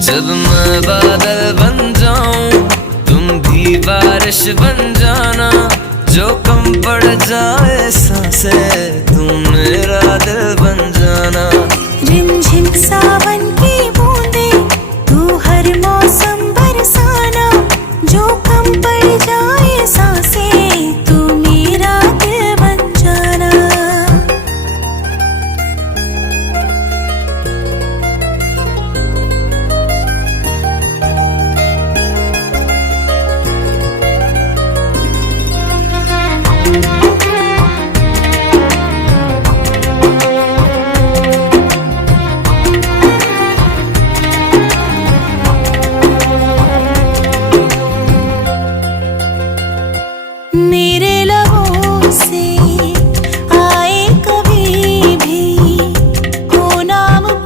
जब मैं बादल बन जाऊं तुम भी बारिश बन जाना, जो कम पड़ जाए सांसें तुम मेरा दिल बन जाना। रिमझिम सावन